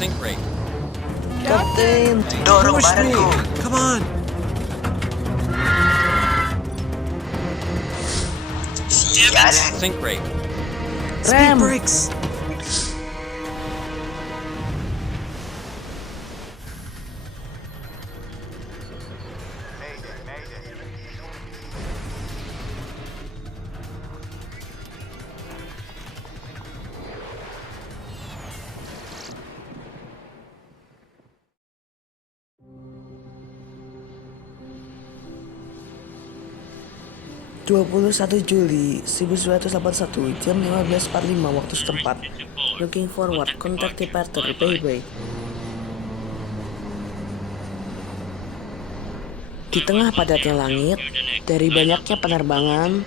Sink rate. Kapten, Dorong push me. badanku. Come on. Sial. Sink rate. Speed brakes. Juli 1981 jam 15.45 waktu setempat. Looking forward, contact departure, bye-bye. Di tengah padatnya langit, dari banyaknya penerbangan,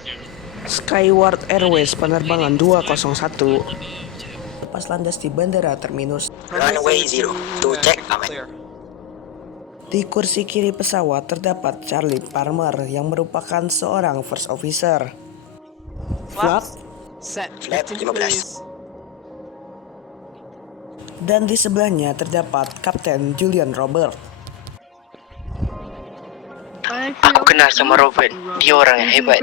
Skyward Airways penerbangan 201 lepas landas di bandara terminus. Runway 0, to check aman. Di kursi kiri pesawat terdapat Charlie Palmer yang merupakan seorang first officer. Flap, Flap 15. dan di sebelahnya terdapat Kapten Julian Robert. Aku kenal sama Robert, dia orang yang hebat.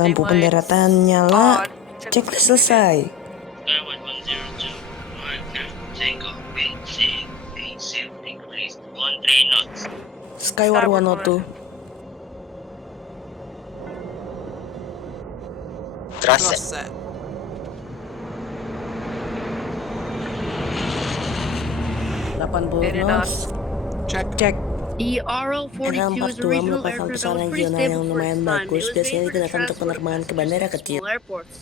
Lampu pendaratan nyala, checklist selesai. Skyward 102, marker, Tango, wind, 87 degrees, 13 knots. Skyward 102. Trust set. knots. Cek. ERL-42 is a RL-42 regional merupakan aircraft that pesawat was pretty regional stable yang for lumayan its time. bagus, It was biasanya made for digunakan untuk transport penerbangan ke between bandara small kecil. airports.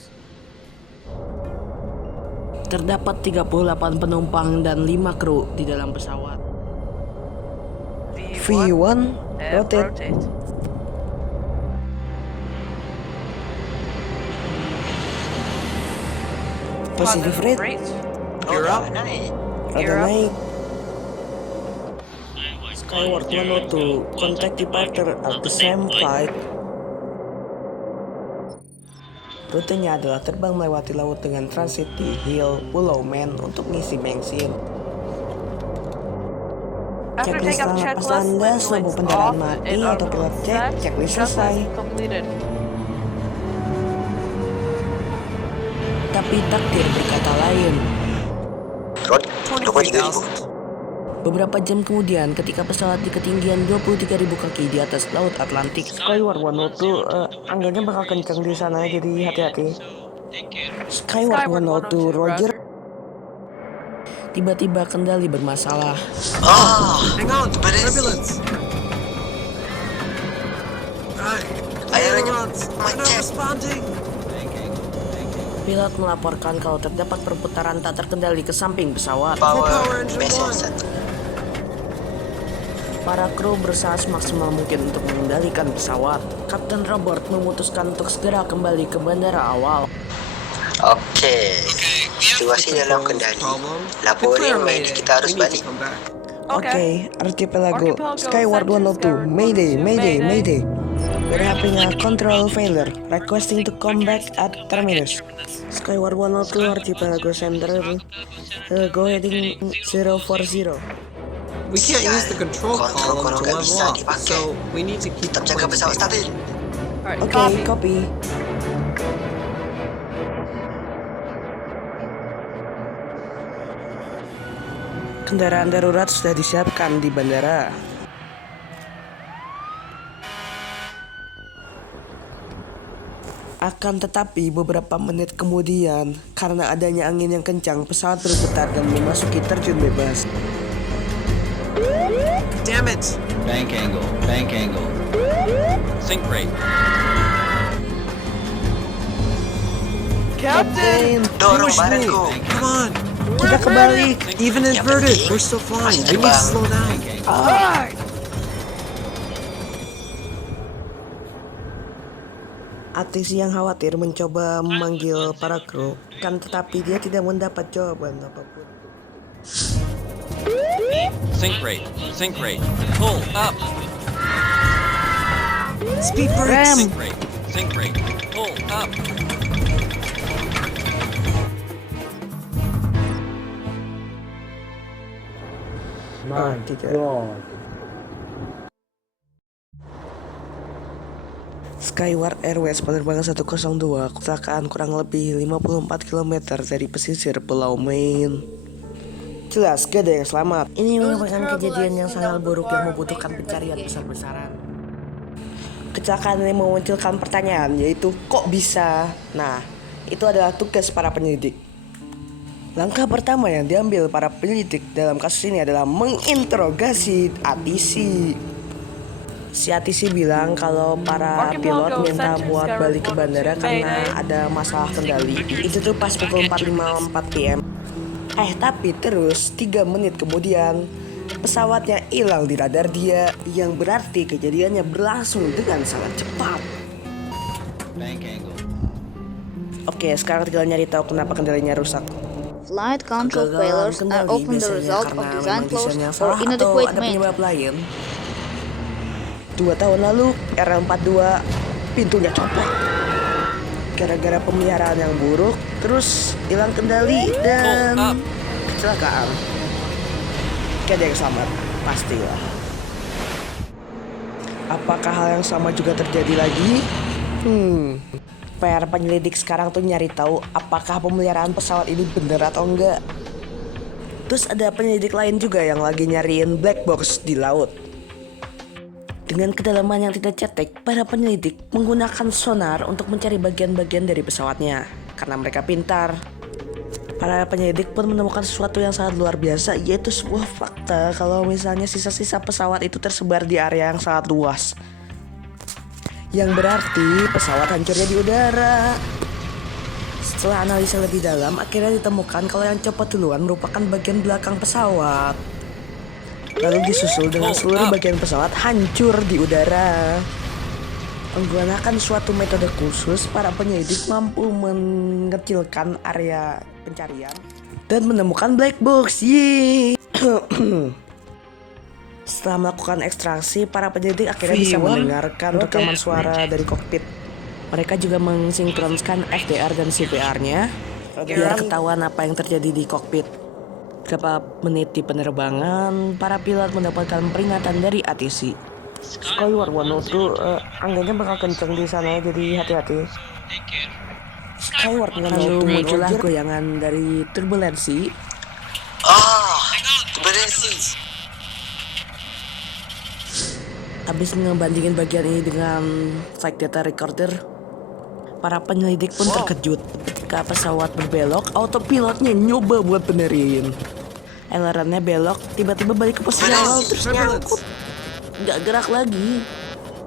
Terdapat 38 penumpang dan 5 kru di dalam pesawat. V1 rotate. Positive rate. You're up. Naik. Rada naik. Skyward 102, contact departure at the same flight. Rutenya adalah terbang melewati laut dengan transit di Hill Willow Man untuk mengisi bensin. Checklist setelah lepas landas, lampu pendaraan mati, autopilot cek, checklist selesai. Tapi takdir berkata lain. Rod 23.000. Beberapa jam kemudian, ketika pesawat di ketinggian 23.000 kaki di atas Laut Atlantik, Skyward 102 anginnya bakal kencang di sana, jadi hati-hati. Skyward 102, Roger. Tiba-tiba kendali bermasalah. Hang on, turbulence. Airnya macet. Pilot melaporkan kalau terdapat perputaran tak terkendali ke samping pesawat. Power base 1. Para kru berusaha semaksimal mungkin untuk mengendalikan pesawat. Kapten Robert memutuskan untuk segera kembali ke bandara awal. Oke, situasi dalam kendali. Laporin medik kita harus balik. Oke, Archipelago, Skyward 102, Mayday, Mayday, Mayday. We're having a control failure, requesting to come back at terminus. Skyward 102, Archipelago Center, go heading 040. We can't use the control column to level bisa up, dipakai. so we need to keep Tetap the jaga plane pesawat stable. stabil. Oke, copy. Kendaraan darurat sudah disiapkan di bandara. Akan tetapi beberapa menit kemudian, karena adanya angin yang kencang, pesawat berputar dan memasuki terjun bebas. Damn it! Bank angle. Bank angle. Sink rate. Captain, Dorong push me. badanku. Come on! Kita kebalik. Even Yang inverted, penting, we're still flying. masih We need to terbang. slow down. Atisi yang khawatir mencoba memanggil para kru, kan tetapi dia tidak mendapat jawaban apapun. Sink rate. Sink rate. Pull up. Speed brakes! Sink rate. Sink rate. Pull up. Tidak. Skyward Airways penerbangan 102 kecelakaan kurang lebih 54 km dari pesisir Pulau Maine. Jelas gak ada yang selamat. Ini merupakan kejadian yang sangat buruk yang membutuhkan pencarian besar-besaran. Kecelakaan ini memunculkan pertanyaan, yaitu kok bisa? Nah, itu adalah tugas para penyelidik. Langkah pertama yang diambil para penyelidik dalam kasus ini adalah menginterogasi ATC. Si ATC bilang kalau para pilot minta buat balik ke bandara karena ada masalah kendali. Itu tuh pas pukul 4.54 PM. Tapi terus 3 menit kemudian pesawatnya hilang di radar dia, yang berarti kejadiannya berlangsung dengan sangat cepat. Bank angle. Oke, sekarang tinggal nyari tahu kenapa kendalinya rusak. Flight control failures are Kendali often the biasanya result of karena design memang flaws desainnya or salah atau inadequate ada penyebab maintenance. lain. 2 tahun lalu RL42 pintunya copot gara-gara pemeliharaan yang buruk, terus hilang kendali dan kecelakaan. Gak ada yang selamat, pastilah. Apakah hal yang sama juga terjadi lagi? PR penyelidik sekarang tuh nyari tahu apakah pemeliharaan pesawat ini benar atau enggak. Terus ada penyelidik lain juga yang lagi nyariin black box di laut. Dengan kedalaman yang tidak cetek, para penyelidik menggunakan sonar untuk mencari bagian-bagian dari pesawatnya. Karena mereka pintar, para penyelidik pun menemukan sesuatu yang sangat luar biasa, yaitu sebuah fakta kalau misalnya sisa-sisa pesawat itu tersebar di area yang sangat luas. Yang berarti pesawat hancurnya di udara. Setelah analisa lebih dalam, akhirnya ditemukan kalau yang copot duluan merupakan bagian belakang pesawat. Lalu disusul dengan seluruh bagian pesawat hancur di udara. Menggunakan suatu metode khusus, para penyelidik mampu mengecilkan area pencarian dan menemukan black box. Yeay. Setelah melakukan ekstraksi, para penyelidik akhirnya bisa mendengarkan rekaman suara dari kokpit. Mereka juga mensinkronkan FDR dan CPR-nya biar ketahuan apa yang terjadi di kokpit. Beberapa menit di penerbangan, para pilot mendapatkan peringatan dari ATC. Skyward 102, anginnya bakal kenceng di sana, jadi hati-hati. Skyward 102 muncullah goyangan dari turbulensi. Turbulensi. Habis ngebandingin bagian ini dengan flight data recorder, para penyelidik pun terkejut. Ketika pesawat berbelok, autopilotnya nyoba buat benerin. Aileronnya belok, tiba-tiba balik ke posisi awal terus nyangkut. Gak gerak lagi.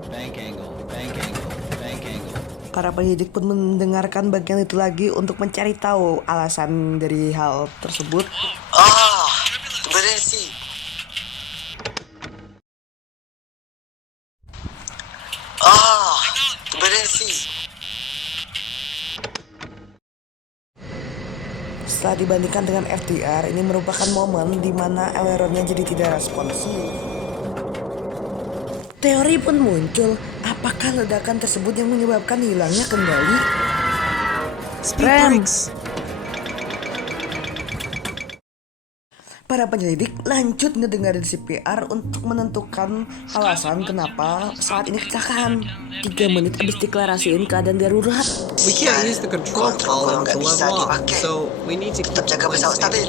Bank angle. Bank angle. Bank angle. Para penyidik pun mendengarkan bagian itu lagi untuk mencari tahu alasan dari hal tersebut. Turbulensi. Turbulensi. Setelah dibandingkan dengan FDR, ini merupakan momen di mana aileronnya jadi tidak responsif. Teori pun muncul, apakah ledakan tersebut yang menyebabkan hilangnya kendali? Rem. Para penyelidik lanjut ngedengerin CPR untuk menentukan alasan kenapa pesawat ini kecelakaan. 3 menit habis deklarasiin keadaan darurat. We can't use the control column to nggak bisa level off, dipakai. so we need to Tetap keep jaga the pesawat stabil.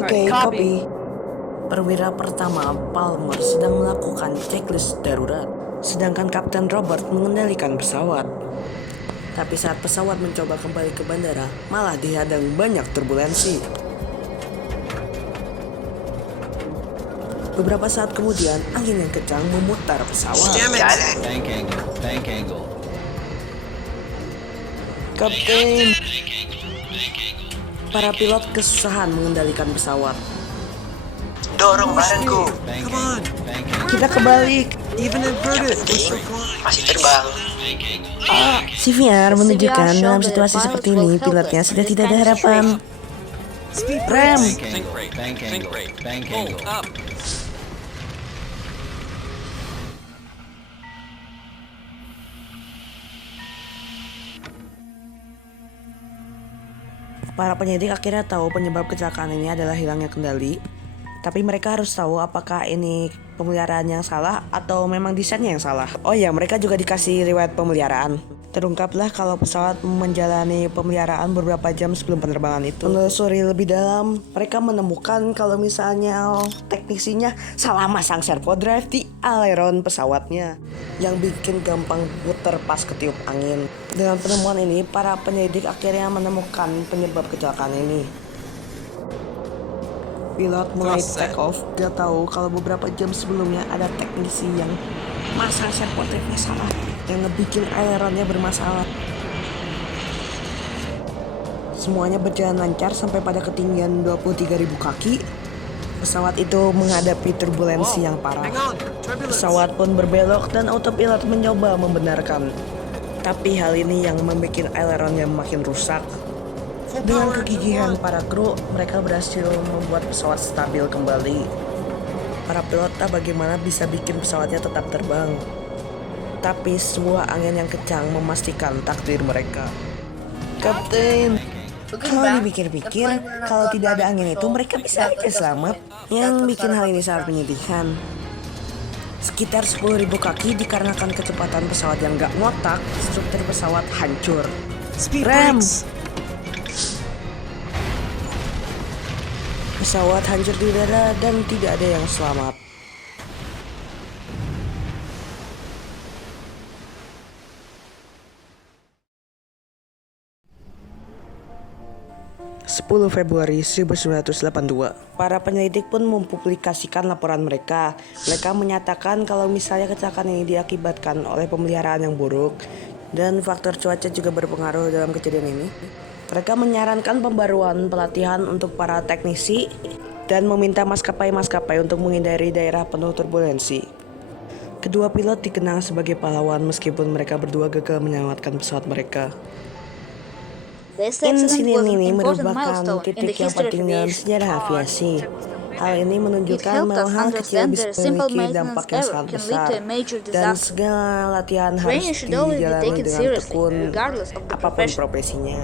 Oke, copy. Perwira pertama Palmer sedang melakukan checklist darurat, sedangkan Kapten Robert mengendalikan pesawat. Tapi saat pesawat mencoba kembali ke bandara, malah dihadang banyak turbulensi. Beberapa saat kemudian, angin yang kencang memutar pesawat. Damn it! Jalan. Bank angle. Bank angle. Kapten, para pilot kesusahan mengendalikan pesawat. Dorong barengku. Bank Come on. angle. Bank angle. Kita kebalik. Even inverted, we're Penting, still flying. masih terbang. CVR menunjukkan dalam situasi seperti ini, pilotnya sudah tidak ada harapan. Rem. Bank angle. Bank angle. Bank angle. Para penyidik akhirnya tahu penyebab kecelakaan ini adalah hilangnya kendali. Tapi mereka harus tahu apakah ini pemeliharaan yang salah atau memang desainnya yang salah. Oh ya, mereka juga dikasih riwayat pemeliharaan. Terungkaplah kalau pesawat menjalani pemeliharaan beberapa jam sebelum penerbangan itu. Menelusuri lebih dalam, mereka menemukan kalau misalnya teknisinya salah masang servo drive di aileron pesawatnya, yang bikin gampang puter pas ketiup angin. Dengan penemuan ini, para penyelidik akhirnya menemukan penyebab kecelakaan ini. Pilot mulai take off, dia tahu kalau beberapa jam sebelumnya ada teknisi yang masang servo drive-nya salah, yang ngebikin aileronnya bermasalah. Semuanya berjalan lancar sampai pada ketinggian 23.000 kaki. Pesawat itu menghadapi turbulensi yang parah. Pesawat pun berbelok dan autopilot mencoba membenarkan. Tapi hal ini yang membuat aileronnya makin rusak. Dengan kegigihan para kru, mereka berhasil membuat pesawat stabil kembali. Para pilot tak bagaimana bisa bikin pesawatnya tetap terbang. Tapi sebuah angin yang kencang memastikan takdir mereka. Kapten, kalau dipikir-pikir, kalau tidak ada angin itu mereka bisa aja selamat. Yang bikin hal ini sangat menyedihkan. Sekitar 10.000 kaki dikarenakan kecepatan pesawat yang gak ngotak, struktur pesawat hancur. Rem! Pesawat hancur di udara dan tidak ada yang selamat. Februari 1982, para penyelidik pun mempublikasikan laporan mereka. Mereka menyatakan kalau misalnya kecelakaan ini diakibatkan oleh pemeliharaan yang buruk dan faktor cuaca juga berpengaruh dalam kejadian ini. Mereka menyarankan pembaruan pelatihan untuk para teknisi dan meminta maskapai-maskapai untuk menghindari daerah penuh turbulensi. Kedua pilot dikenang sebagai pahlawan meskipun mereka berdua gagal menyelamatkan pesawat mereka. Insiden ini merupakan titik yang penting dalam sejarah aviasi. Hal ini menunjukkan bahwa hal kecil bisa memiliki dampak yang sangat besar, dan segala latihan harus dijalani dengan tekun apapun profesinya.